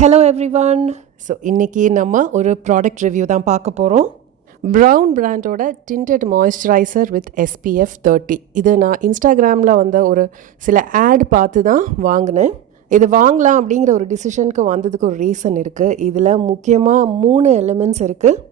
Hello everyone. So இன்றைக்கி நம்ம ஒரு ப்ராடக்ட் ரிவ்யூ தான் பார்க்க போகிறோம். ப்ரௌன் பிராண்டோட டிண்டட் மாய்ஸ்சரைசர் வித் SPF 30. இது நான் இன்ஸ்டாகிராமில் வந்த ஒரு சில ஆட் பார்த்து தான் வாங்கினேன். இது வாங்கலாம் அப்படிங்கிற ஒரு டிசிஷனுக்கு வந்ததுக்கு ஒரு ரீசன் இருக்குது. இதில் முக்கியமாக 3 எலிமெண்ட்ஸ் இருக்குது.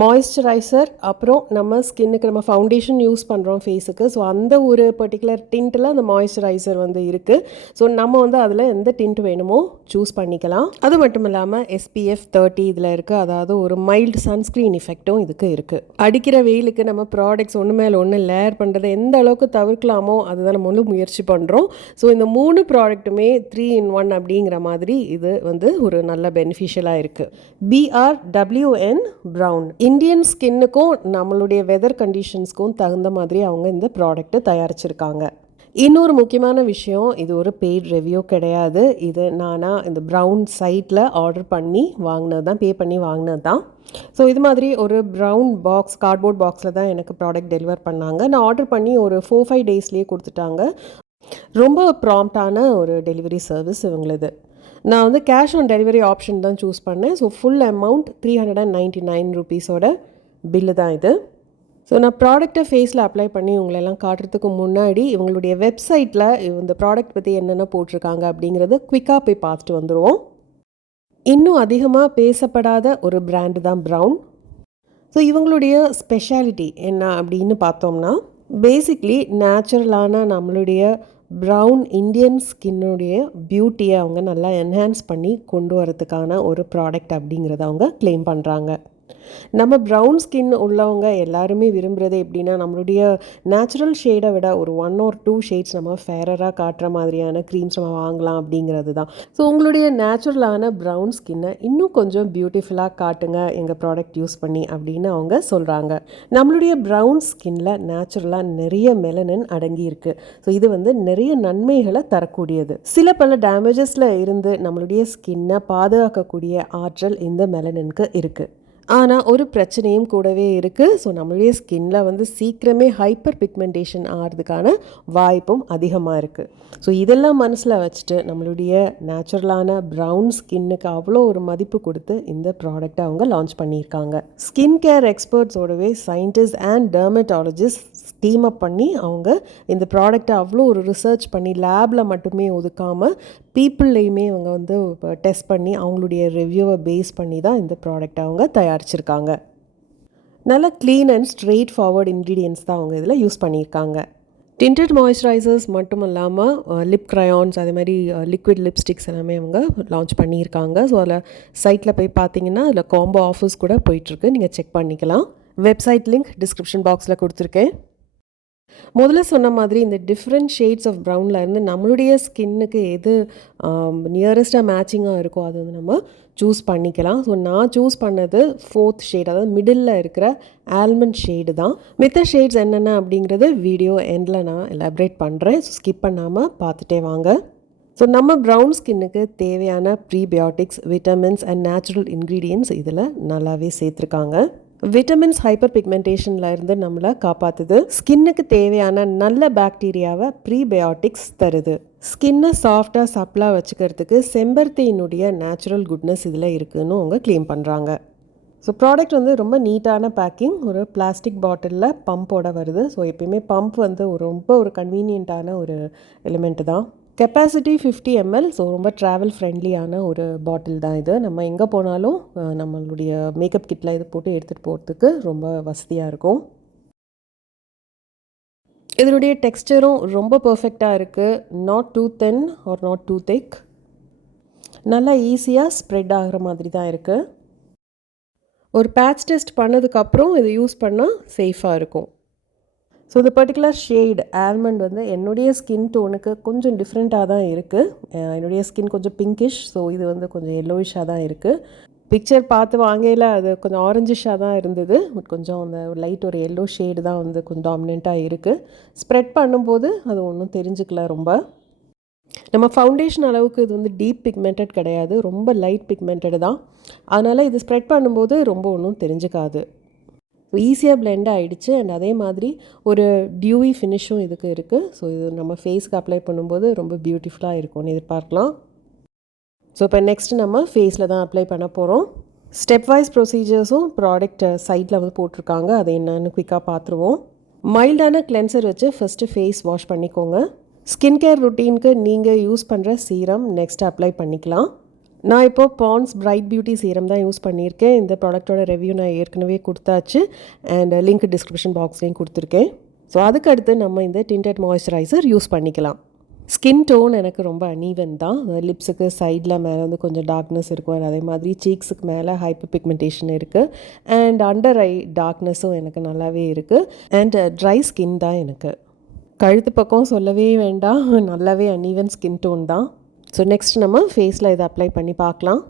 மாய்ஸ்சரைசர், அப்புறம் நம்ம ஸ்கின்னுக்கு நம்ம ஃபவுண்டேஷன் யூஸ் பண்ணுறோம் ஃபேஸுக்கு. ஸோ அந்த ஒரு பர்டிகுலர் டிண்ட்டில் அந்த மாய்ஸ்சரைசர் இருக்குது. ஸோ நம்ம அதில் எந்த டிண்ட் வேணுமோ சூஸ் பண்ணிக்கலாம். அது மட்டும் இல்லாமல் SPF 30 இதில் இருக்குது. அதாவது ஒரு மைல்டு சன்ஸ்க்ரீன் எஃபெக்டும் இதுக்கு இருக்குது. அடிக்கிற வெயிலுக்கு நம்ம ப்ராடக்ட்ஸ் ஒன்று மேலே ஒன்று லேயர் பண்ணுறதை எந்த அளவுக்கு தவிர்க்கலாமோ அதுதான் நம்ம முயற்சி பண்ணுறோம். ஸோ இந்த 3 ப்ராடக்ட்டுமே 3 in 1 அப்படிங்கிற மாதிரி இது ஒரு நல்ல பெனிஃபிஷியலாக இருக்குது. BRWN ப்ரௌன் இந்தியன் ஸ்கின்னுக்கும் நம்மளுடைய வெதர் கண்டிஷன்ஸ்க்கும் தகுந்த மாதிரி அவங்க இந்த ப்ராடக்ட்டை தயாரிச்சிருக்காங்க. இன்னொரு முக்கியமான விஷயம், இது ஒரு பெய்ட் ரிவ்யூ கிடையாது. இது நானாக இந்த ப்ரௌன் சைட்டில் ஆர்டர் பண்ணி வாங்கினது தான், பே பண்ணி வாங்கினது தான். ஸோ இது மாதிரி ஒரு ப்ரௌன் பாக்ஸ், கார்ட்போர்ட் பாக்ஸில் தான் எனக்கு ப்ராடக்ட் டெலிவர் பண்ணாங்க. நான் ஆர்டர் பண்ணி ஒரு 4-5 டேஸ்லேயே கொடுத்துட்டாங்க. ரொம்ப ப்ராம்ப்டான ஒரு டெலிவரி சர்வீஸ் இவங்களுது. நான் கேஷ் ஆன் டெலிவரி ஆப்ஷன் தான் சூஸ் பண்ணேன். ஸோ ஃபுல் அமௌண்ட் 399 ருபீஸோட பில்லு தான் இது. ஸோ நான் ப்ராடக்டை ஃபேஸில் அப்ளை பண்ணி உங்களெல்லாம் காட்டுறதுக்கு முன்னாடி இவங்களுடைய வெப்சைட்டில் இந்த ப்ராடக்ட் பற்றி என்னென்ன போட்டிருக்காங்க அப்படிங்கிறத குவிக்காக போய் பார்த்துட்டு வந்துடுவோம். இன்னும் அதிகமாக பேசப்படாத ஒரு பிராண்டு தான் ப்ரௌன். ஸோ இவங்களுடைய ஸ்பெஷாலிட்டி என்ன அப்படின்னு பார்த்தோம்னா, பேசிக்லி நேச்சுரலான நம்மளுடைய ப்ரௌன் இந்தியன் ஸ்கின்னுடைய பியூட்டியை அவங்க நல்லா என்ஹான்ஸ் பண்ணி கொண்டு வரதுக்கான ஒரு ப்ராடக்ட் அப்படிங்கிறத அவங்க கிளைம் பண்ணுறாங்க. நம்ம ப்ரௌன் ஸ்கின் உள்ளவங்க எல்லாருமே விரும்புகிறது எப்படின்னா, நம்மளுடைய நேச்சுரல் ஷேடை விட ஒரு 1 or 2 ஷேட்ஸ் நம்ம ஃபேரராக காட்டுற மாதிரியான க்ரீம்ஸ் நம்ம வாங்கலாம் அப்படிங்கிறது தான். ஸோ உங்களுடைய நேச்சுரலான ப்ரௌன் ஸ்கின்னை இன்னும் கொஞ்சம் பியூட்டிஃபுல்லாக காட்டுங்க எங்கள் ப்ராடக்ட் யூஸ் பண்ணி அப்படின்னு அவங்க சொல்கிறாங்க. நம்மளுடைய ப்ரௌன் ஸ்கின்னில் நேச்சுரலாக நிறைய மெலனின் அடங்கி இருக்குது. ஸோ இது நிறைய நன்மைகளை தரக்கூடியது. சில பல டேமேஜஸில் இருந்து நம்மளுடைய ஸ்கின்னை பாதுகாக்கக்கூடிய ஆற்றல் இந்த மெலனினுக்கு இருக்குது. ஆனால் ஒரு பிரச்சனையும் கூடவே இருக்குது. ஸோ நம்மளுடைய ஸ்கின்னில் சீக்கிரமே ஹைப்பர் பிக்மெண்டேஷன் ஆகிறதுக்கான வாய்ப்பும் அதிகமாக இருக்குது. ஸோ இதெல்லாம் மனசில் வச்சுட்டு நம்மளுடைய நேச்சுரலான ப்ரௌன் ஸ்கின்னுக்கு அவ்வளோ ஒரு மதிப்பு கொடுத்து இந்த ப்ராடக்டை அவங்க லான்ச் பண்ணியிருக்காங்க. ஸ்கின் கேர் எக்ஸ்பர்ட்ஸோடவே scientist and dermatologist team up பண்ணி அவங்க இந்த ப்ராடக்டை அவ்வளோ ஒரு ரிசர்ச் பண்ணி லேபில் மட்டுமே ஒதுக்காமல் பீப்புள்ளையுமே அவங்க டெஸ்ட் பண்ணி அவங்களுடைய ரிவ்யூவை பேஸ் பண்ணி தான் இந்த ப்ராடக்டை அவங்க தயாரிச்சிருக்காங்க. நல்ல clean and straight forward ingredients தான் அவங்க இதில் யூஸ் பண்ணியிருக்காங்க. டிண்டட் மாய்ஸ்சரைசர்ஸ் மட்டும் இல்லாமல் லிப் க்ரையான்ஸ், அதே மாதிரி லிக்விட் லிப்ஸ்டிக்ஸ் எல்லாமே அவங்க லான்ச் பண்ணியிருக்காங்க. ஸோ அதில் சைட்டில் போய் பார்த்தீங்கன்னா அதில் காம்போ ஆஃபர்ஸ் கூட போயிட்டுருக்கு, நீங்கள் செக் பண்ணிக்கலாம். வெப்சைட் லிங்க் டிஸ்கிரிப்ஷன் பாக்ஸில் கொடுத்துருக்கேன். முதல்ல சொன்ன மாதிரி இந்த டிஃப்ரெண்ட் ஷேட்ஸ் ஆஃப் ப்ரௌனில் இருந்து நம்மளுடைய ஸ்கின்னுக்கு எது நியரஸ்ட்டாக மேட்சிங்காக இருக்கோ அது நம்ம சூஸ் பண்ணிக்கலாம். ஸோ நான் சூஸ் பண்ணது 4th ஷேட், அதாவது மிடில் இருக்கிற ஆல்மண்ட் ஷேடு தான். மித்த ஷேட்ஸ் என்னென்ன அப்படிங்கிறது வீடியோ எண்டில் நான் எலாபரேட் பண்ணுறேன். ஸோ ஸ்கிப் பண்ணாமல் பார்த்துட்டே வாங்க. ஸோ நம்ம ப்ரௌன் ஸ்கின்னுக்கு தேவையான prebiotics, vitamins and natural ingredients இதில் நல்லாவே சேர்த்துருக்காங்க. விட்டமின்ஸ் ஹைப்பர் பிக்மெண்டேஷனில் இருந்து நம்மளை காப்பாற்றுது. ஸ்கின்னுக்கு தேவையான நல்ல பாக்டீரியாவை ப்ரீபயோட்டிக்ஸ் தருது. ஸ்கின்னை சாஃப்டாக சப்ளாக வச்சுக்கிறதுக்கு செம்பருத்தியினுடைய நேச்சுரல் குட்னஸ் இதில் இருக்குதுன்னு அவங்க கிளைம் பண்ணுறாங்க. ஸோ ப்ராடக்ட் ரொம்ப நீட்டான பேக்கிங், ஒரு பிளாஸ்டிக் பாட்டிலில் பம்போட வருது. ஸோ எப்பயுமே பம்ப் ரொம்ப ஒரு கன்வீனியண்ட்டான ஒரு எலிமெண்ட்டு தான். Capacity 50 ml. ஸோ ரொம்ப ட்ராவல் ஃப்ரெண்ட்லியான ஒரு பாட்டில் தான் இது. நம்ம எங்கே போனாலும் நம்மளுடைய மேக்கப் கிட்டில் இது போட்டு எடுத்துகிட்டு போகிறதுக்கு ரொம்ப வசதியாக இருக்கும். இதனுடைய டெக்ஸ்டரும் ரொம்ப பர்ஃபெக்டாக இருக்குது. Not too thin or not too thick. நல்லா ஈஸியாக ஸ்ப்ரெட் ஆகிற மாதிரி தான் இருக்குது. ஒரு பேட்ச் டெஸ்ட் பண்ணதுக்கப்புறம் இதை யூஸ் பண்ணால் சேஃபாக இருக்கும். ஸோ இந்த பர்டிகுலர் ஷேட் ஆல்மண்ட் என்னுடைய ஸ்கின் டோனுக்கு கொஞ்சம் டிஃப்ரெண்ட்டாக தான் இருக்குது. என்னுடைய ஸ்கின் கொஞ்சம் பிங்கிஷ். ஸோ இது கொஞ்சம் எல்லோயிஷாக தான் இருக்குது. பிக்சர் பார்த்து வாங்கையில் அது கொஞ்சம் ஆரஞ்சிஷாக தான் இருந்தது. பட் கொஞ்சம் அந்த லைட் ஒரு எல்லோ ஷேடு தான் கொஞ்சம் டாமினண்ட்டாக இருக்குது. ஸ்ப்ரெட் பண்ணும்போது அது ஒன்றும் தெரிஞ்சுக்கல ரொம்ப. நம்ம ஃபவுண்டேஷன் அளவுக்கு இது டீப் பிக்மெண்டட் கிடையாது, ரொம்ப லைட் பிக்மெண்டட் தான். அதனால் இது ஸ்ப்ரெட் பண்ணும்போது ரொம்ப ஒன்றும் தெரிஞ்சுக்காது. ஈஸியாக பிளெண்ட் ஆகிடுச்சு. அண்ட் அதே மாதிரி ஒரு டியூவி ஃபினிஷும் இதுக்கு இருக்குது. ஸோ இது நம்ம ஃபேஸ்க்கு அப்ளை பண்ணும்போது ரொம்ப பியூட்டிஃபுல்லாக இருக்கும்னு எதிர்பார்க்கலாம். ஸோ இப்போ நெக்ஸ்ட் நம்ம ஃபேஸில் தான் அப்ளை பண்ண போகிறோம். ஸ்டெப் வைஸ் ப்ரொசீஜர்ஸும் ப்ராடக்ட் சைட்டில் வந்து போட்டிருக்காங்க, அதை என்னன்னு குயிக்காக பார்த்துருவோம். மைல்டான கிளென்சர் வச்சு ஃபஸ்ட்டு ஃபேஸ் வாஷ் பண்ணிக்கோங்க. ஸ்கின் கேர் ருட்டீனுக்கு நீங்கள் யூஸ் பண்ணுற சீரம் நெக்ஸ்ட் அப்ளை பண்ணிக்கலாம். நான் இப்போது பாண்ட்ஸ் பிரைட் பியூட்டி சீரம் தான் யூஸ் பண்ணியிருக்கேன். இந்த ப்ராடக்டோட ரிவ்யூ நான் ஏற்கனவே கொடுத்தாச்சு அண்ட் லிங்க் டிஸ்கிரிப்ஷன் பாக்ஸ்லேயும் கொடுத்துருக்கேன். ஸோ அதுக்கடுத்து நம்ம இந்த டிண்டட் மாய்ஸ்சரைசர் யூஸ் பண்ணிக்கலாம். ஸ்கின் டோன் எனக்கு ரொம்ப அனீவன் தான். லிப்ஸுக்கு சைடில் மேலே வந்து கொஞ்சம் டார்க்னஸ் இருக்கும், அதே மாதிரி சீக்ஸுக்கு மேலே ஹைப்பர் பிக்மெண்டேஷன் இருக்குது அண்ட் அண்டர் ஐ டார்க்னஸும் எனக்கு நல்லாவே இருக்குது அண்ட் ட்ரை ஸ்கின் தான் எனக்கு. கழுத்து பக்கம் சொல்லவே வேண்டாம், நல்லாவே அனீவன் ஸ்கின் டோன் தான். ஸோ நெக்ஸ்ட் நம்ம ஃபேஸில் இதை அப்ளை பண்ணி பார்க்கலாம்.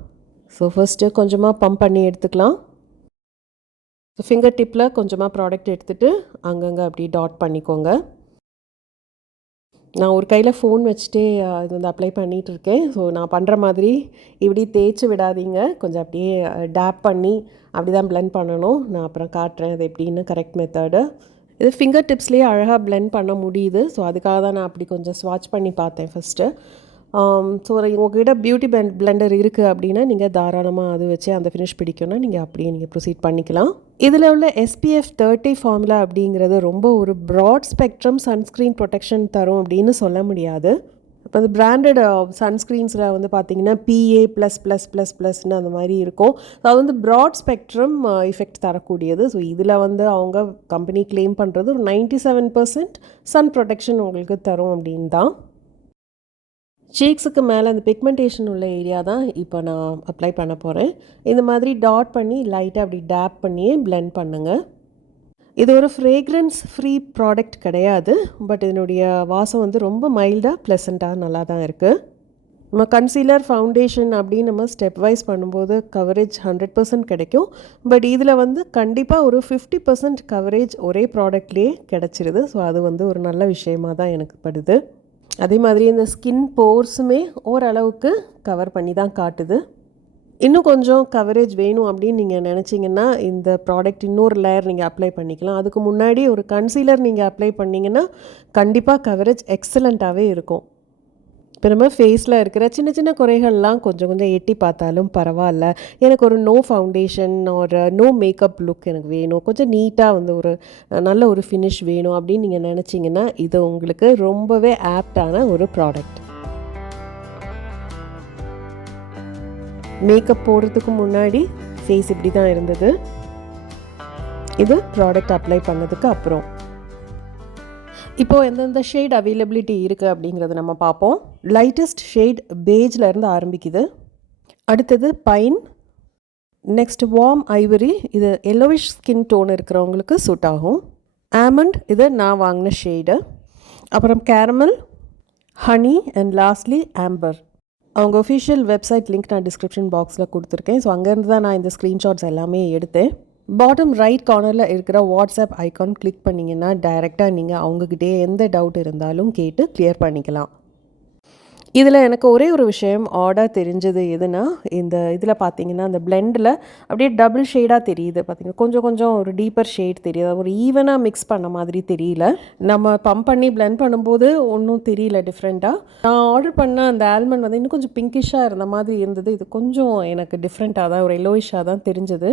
ஸோ ஃபஸ்ட்டு கொஞ்சமாக பம்ப் பண்ணி எடுத்துக்கலாம். ஸோ ஃபிங்கர் டிப்பில் கொஞ்சமாக ப்ராடக்ட் எடுத்துகிட்டு அங்கங்கே அப்படி டாட் பண்ணிக்கோங்க. நான் ஒரு கையில் ஃபோன் வச்சுட்டே இது வந்து அப்ளை பண்ணிகிட்டு இருக்கேன். ஸோ நான் பண்ணுற மாதிரி இப்படி தேய்ச்சி விடாதீங்க, கொஞ்சம் அப்படியே டேப் பண்ணி அப்படி தான் பிளெண்ட் பண்ணணும். நான் அப்புறம் காட்டுறேன் அது எப்படின்னு கரெக்ட் மெத்தடு. இது ஃபிங்கர் டிப்ஸ்லேயே அழகாக பிளெண்ட் பண்ண முடியுது. ஸோ அதுக்காக தான் நான் அப்படி கொஞ்சம் ஸ்வாட்ச் பண்ணி பார்த்தேன் ஃபஸ்ட்டு. ஸோ உங்கள்கிட்ட பியூட்டி பிளெண்டர் இருக்குது அப்படின்னா நீங்கள் தாராளமாக அது வச்சு அந்த ஃபினிஷ் பிடிக்கும்னா நீங்கள் அப்படியே நீங்கள் ப்ரொசீட் பண்ணிக்கலாம். இதில் உள்ள SPF 30 ஃபார்முலா அப்படிங்கிறது ரொம்ப ஒரு ப்ராட் ஸ்பெக்ட்ரம் சன்ஸ்க்ரீன் ப்ரொடெக்ஷன் தரும் அப்படின்னு சொல்ல முடியாது. இப்போ அந்த பிராண்டட் சன்ஸ்க்ரீன்ஸில் வந்து பார்த்திங்கன்னா PA++++ன்னு அந்த மாதிரி இருக்கும். ஸோ அது வந்து ப்ராட் ஸ்பெக்ட்ரம் எஃபெக்ட் தரக்கூடியது. ஸோ இதில் வந்து அவங்க கம்பெனி கிளைம் பண்ணுறது ஒரு 97% சன் ப்ரொடெக்ஷன் உங்களுக்கு தரும் அப்படின்னு தான். சீக்ஸுக்கு மேலே அந்த பிக்மெண்டேஷன் உள்ள ஏரியா தான் இப்போ நான் அப்ளை பண்ண போகிறேன். இந்த மாதிரி டாட் பண்ணி லைட்டாக அப்படி டேப் பண்ணியே பிளெண்ட் பண்ணுங்கள். இது ஒரு ஃப்ரேக்ரன்ஸ் ஃப்ரீ ப்ராடக்ட் கிடையாது, பட் இதனுடைய வாசம் வந்து ரொம்ப மைல்டாக ப்ளசண்ட்டாக நல்லா தான் இருக்குது. நம்ம கன்சீலர் ஃபவுண்டேஷன் அப்படின்னு நம்ம ஸ்டெப் வைஸ் பண்ணும்போது கவரேஜ் 100% கிடைக்கும். பட் இதில் வந்து கண்டிப்பாக ஒரு 50% கவரேஜ் ஒரே ப்ராடக்ட்லேயே கிடச்சிருது. ஸோ அது வந்து ஒரு நல்ல விஷயமாக தான் எனக்கு படுது. அதே மாதிரி இந்த ஸ்கின் போர்ஸுமே ஓரளவுக்கு கவர் பண்ணி தான் காட்டுது. இன்னும் கொஞ்சம் கவரேஜ் வேணும் அப்படின்னு நீங்கள் நினச்சிங்கன்னா இந்த ப்ராடக்ட் இன்னொரு லேயர் நீங்கள் அப்ளை பண்ணிக்கலாம். அதுக்கு முன்னாடி ஒரு கன்சீலர் நீங்கள் அப்ளை பண்ணிங்கன்னா கண்டிப்பாக கவரேஜ் எக்ஸலண்ட்டாகவே இருக்கும். இப்போ நம்ம ஃபேஸில் இருக்கிற சின்ன சின்ன குறைகள்லாம் கொஞ்சம் கொஞ்சம் எட்டி பார்த்தாலும் பரவாயில்ல, எனக்கு ஒரு நோ ஃபவுண்டேஷன் ஒரு நோ மேக்கப் லுக் எனக்கு வேணும், கொஞ்சம் நீட்டாக வந்து ஒரு நல்ல ஒரு ஃபினிஷ் வேணும் அப்படின்னு நீங்கள் நினச்சிங்கன்னா இது உங்களுக்கு ரொம்பவே ஆப்டான ஒரு ப்ராடக்ட். மேக்கப் போடுறதுக்கு முன்னாடி ஃபேஸ் இப்படி தான் இருந்தது. இது ப்ராடக்ட் அப்ளை பண்ணதுக்கு அப்புறம். இப்போது எந்தெந்த ஷேட் அவைலபிலிட்டி இருக்குது அப்படிங்கிறத நம்ம பார்ப்போம். லைட்டஸ்ட் ஷேட் பேஜ்லேருந்து ஆரம்பிக்குது. அடுத்தது பைன், நெக்ஸ்ட் வார்ம் ஐவரி, இது எல்லோவிஷ் ஸ்கின் டோன் இருக்கிறவங்களுக்கு சூட் ஆகும். ஆமண்ட், இது நான் வாங்கின ஷேடு. அப்புறம் caramel, honey and lastly Amber. அவங்க ஒஃபிஷியல் வெப்சைட் லிங்க் நான் டிஸ்கிரிப்ஷன் பாக்ஸில் கொடுத்துருக்கேன். ஸோ அங்கேருந்து தான் நான் இந்த ஸ்க்ரீன்ஷாட்ஸ் எல்லாமே எடுத்தேன். பாட்டம் ரைட் கார்னரில் இருக்கிற வாட்ஸ்அப் ஐக்கான் கிளிக் பண்ணிங்கன்னா டைரெக்டாக நீங்கள் அவங்கக்கிட்டே எந்த டவுட் இருந்தாலும் கேட்டு கிளியர் பண்ணிக்கலாம். இதில் எனக்கு ஒரே ஒரு விஷயம் ஆடாக தெரிஞ்சது எதுனா, இந்த இதில் பார்த்தீங்கன்னா அந்த பிளெண்டில் அப்படியே டபுள் ஷேடாக தெரியுது. பார்த்தீங்கன்னா கொஞ்சம் கொஞ்சம் ஒரு டீப்பர் ஷேட் தெரியுது, ஒரு ஈவனாக மிக்ஸ் பண்ண மாதிரி தெரியல. நம்ம பம்ப் பண்ணி பிளெண்ட் பண்ணும்போது ஒன்றும் தெரியல டிஃப்ரெண்ட்டாக. நான் ஆர்டர் பண்ண அந்த ஆல்மண்ட் வந்து இன்னும் கொஞ்சம் பிங்கிஷாக இருந்த மாதிரி இருந்தது. இது கொஞ்சம் எனக்கு டிஃப்ரெண்ட்டாக தான், ஒரு எல்லோயிஷாக தான் தெரிஞ்சது.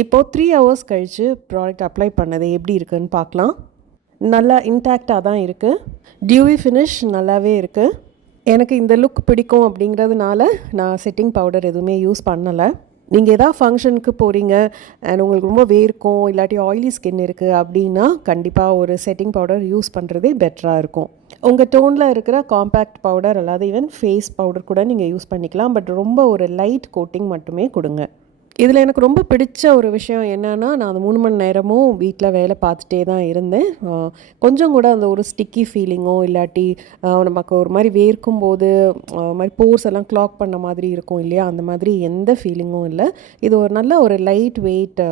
இப்போது 3 hours கழித்து ப்ராடக்ட் அப்ளை பண்ணது எப்படி இருக்குதுன்னு பார்க்கலாம். நல்லா இன்டாக்டாக தான் இருக்குது. டியூவி ஃபினிஷ் நல்லாவே இருக்குது. எனக்கு இந்த லுக் பிடிக்கும் அப்படிங்கிறதுனால நான் செட்டிங் பவுடர் எதுவுமே யூஸ் பண்ணலை. நீங்கள் எதாவது ஃபங்க்ஷனுக்கு போகிறீங்க அண்ட் உங்களுக்கு ரொம்ப வேர்க்கும், இல்லாட்டி ஆயிலி ஸ்கின் இருக்குது அப்படின்னா கண்டிப்பாக ஒரு செட்டிங் பவுடர் யூஸ் பண்ணுறதே பெட்டராக இருக்கும். உங்கள் டோனில் இருக்கிற காம்பேக்ட் பவுடர் அல்லாது ஈவன் ஃபேஸ் பவுடர் கூட நீங்கள் யூஸ் பண்ணிக்கலாம். பட் ரொம்ப ஒரு லைட் கோட்டிங் மட்டுமே கொடுங்க. இதில் எனக்கு ரொம்ப பிடிச்ச ஒரு விஷயம் என்னென்னா, நான் அந்த 3 மணி நேரமும் வீட்டில் வேலை பார்த்துட்டே தான் இருந்தேன். கொஞ்சம் கூட அந்த ஒரு ஸ்டிக்கி ஃபீலிங்கோ இல்லாட்டி நமக்கு ஒரு மாதிரி வேர்க்கும் போது மாதிரி போர்ஸ் எல்லாம் கிளாக் பண்ண மாதிரி இருக்கும் இல்லையா, அந்த மாதிரி எந்த ஃபீலிங்கும் இல்லை. இது ஒரு நல்ல ஒரு லைட் வெயிட்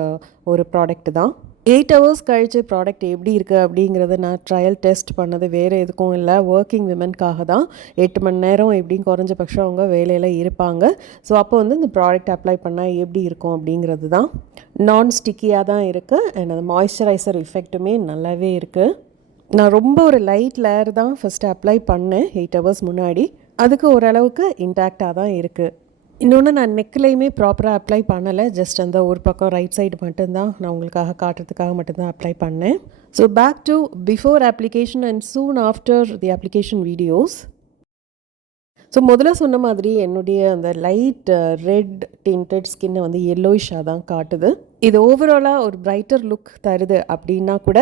ஒரு ப்ராடக்ட் தான். 8 hours கழித்து ப்ராடக்ட் எப்படி இருக்குது அப்படிங்கிறத நான் ட்ரையல் டெஸ்ட் பண்ணது வேறு எதுக்கும் இல்லை, ஒர்க்கிங் விமனுக்காக தான். 8 மணி நேரம் எப்படின்னு குறைஞ்சபட்சம் அவங்க வேலையில் இருப்பாங்க. ஸோ அப்போ வந்து இந்த ப்ராடக்ட் அப்ளை பண்ணால் எப்படி இருக்கும் அப்படிங்கிறது தான். நான் ஸ்டிக்கியாக தான் இருக்குது அண்ட் அந்த மாய்ஸ்சரைசர் எஃபெக்ட்டுமே நல்லாவே இருக்குது. நான் ரொம்ப ஒரு லைட் லேயர் தான் ஃபஸ்ட்டு அப்ளை பண்ணேன் 8 hours முன்னாடி. அதுக்கு ஓரளவுக்கு இன்டாக்டாக தான் இருக்குது. இன்னொன்று, நான் நெக்லையுமே ப்ராப்பராக அப்ளை பண்ணலை. ஜஸ்ட் அந்த ஒரு பக்கம் ரைட் சைடு மட்டும்தான் நான் உங்களுக்காக காட்டுறதுக்காக மட்டும்தான் அப்ளை பண்ணேன். So back to before application and soon after the application videos. So முதல்ல சொன்ன மாதிரி என்னுடைய அந்த லைட் ரெட் டிண்டட் ஸ்கின்னை வந்து எல்லோயிஷாக தான் காட்டுது. இது ஓவராலாக ஒரு பிரைட்டர் லுக் தருது அப்படின்னா கூட,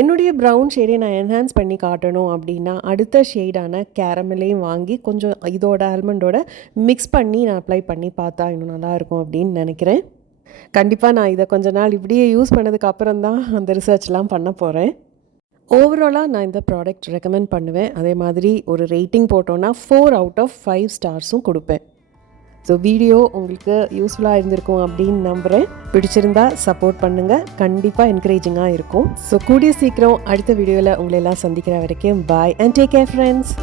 என்னுடைய ப்ரௌன் ஷேடை நான் என்ஹான்ஸ் பண்ணி காட்டணும் அப்படின்னா அடுத்த ஷேடான கேரமலையும் வாங்கி கொஞ்சம் இதோட ஆல்மண்டோட மிக்ஸ் பண்ணி நான் அப்ளை பண்ணி பார்த்தா இன்னும் நல்லாயிருக்கும் அப்படின்னு நினைக்கிறேன். கண்டிப்பாக நான் இதை கொஞ்ச நாள் இப்படியே யூஸ் பண்ணதுக்கு அப்புறம் தான் அந்த ரிசர்ச்லாம் பண்ண போகிறேன். ஓவராலாக நான் இந்த ப்ராடக்ட் ரெக்கமெண்ட் பண்ணுவேன். அதே மாதிரி ஒரு ரேட்டிங் போட்டோன்னா 4 out of 5 ஸ்டார்ஸும் கொடுப்பேன். ஸோ வீடியோ உங்களுக்கு யூஸ்ஃபுல்லாக இருந்திருக்கும் அப்படின்னு நம்புகிறேன். பிடிச்சிருந்தா சப்போர்ட் பண்ணுங்கள், கண்டிப்பாக என்கரேஜிங்காக இருக்கும். ஸோ கூடிய சீக்கிரம் அடுத்த வீடியோவில் உங்களை எல்லாம் சந்திக்கிற வரைக்கும் பாய் அண்ட் டேக் கேர் ஃப்ரெண்ட்ஸ்.